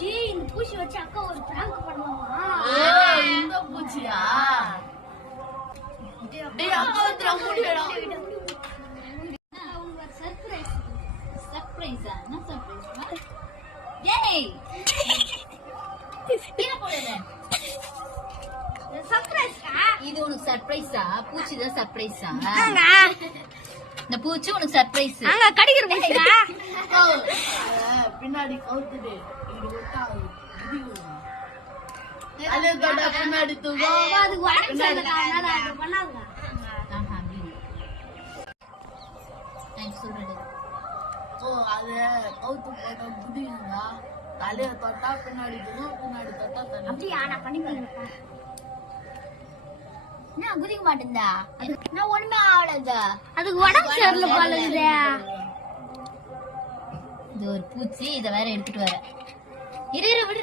டேய் இந்த பூச்சி வச்சு அக்கா ஒரு பிராங்க் பண்ணுவாமா? இந்த பூச்சியா? டேய் அக்கா வந்து முடியடா. அவங்க சர்ப்ரைஸ். சர்ப்ரைஸா? என்ன சர்ப்ரைஸ்? டேய் கீழே போடுறேன். சர்ப்ரைஸ்க்கா? இது உனக்கு சர்ப்ரைஸா? பூச்சி தான் சர்ப்ரைஸா? ஆங்க. இந்த பூச்சி உனக்கு சர்ப்ரைஸ். ஆங்க கடிக்கிற பூச்சிக்கா? பின்னாடி கவுத்துடு. இது விட்டா அலே தட பின்னாடி தூங்க. அது உடைச்சதுக்கா அது பண்ணாங்க. ஆஹா அப்படி. நான் சொல்றேன். ஓ அது கவுத்து போட்டா குதிங்க. தலைய தொட்டா பின்னாடி தூங்க, பின்னாடி தொட்டா தண்ணி. அப்படியா நான் பண்ணி பாருங்கப்பா. நான் குதிக்க மாட்டேன்டா. நான் ஒண்ணுமே ஆவலதா. அதுக்கு உடம்பு சரியில்லை போல இருக்குதே. இது ஒரு பூச்சி, இத வேற எடுத்துட்டு வர. இரு விடு.